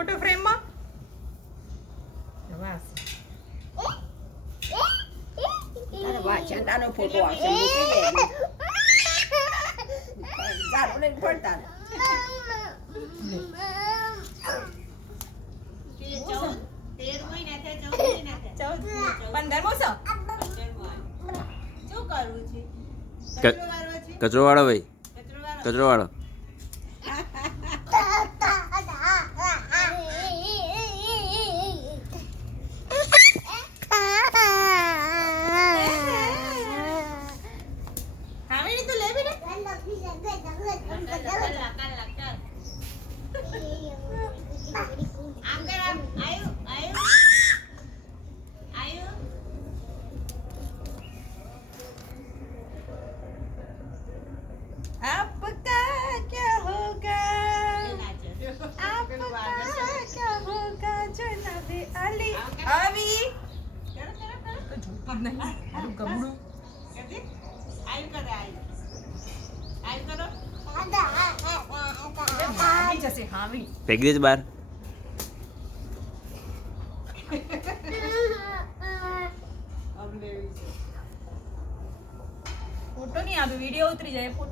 photo ફ્રેમમાં વાસ તારે વાચંડાનો photo આવશે મૂકી દે ચાલો લઈને પડતા કચરો વાળો ભાઈ કચરો વાળો आपका क्या होगा आपका क्या होगा जनाबे अली अभी तो झूठ नहीं माરું ગમડું હામી જશે હામી ફેંકી દેજ બહાર ફોટો નહીં આવે વિડીયો ઉતરી જાય ફોટો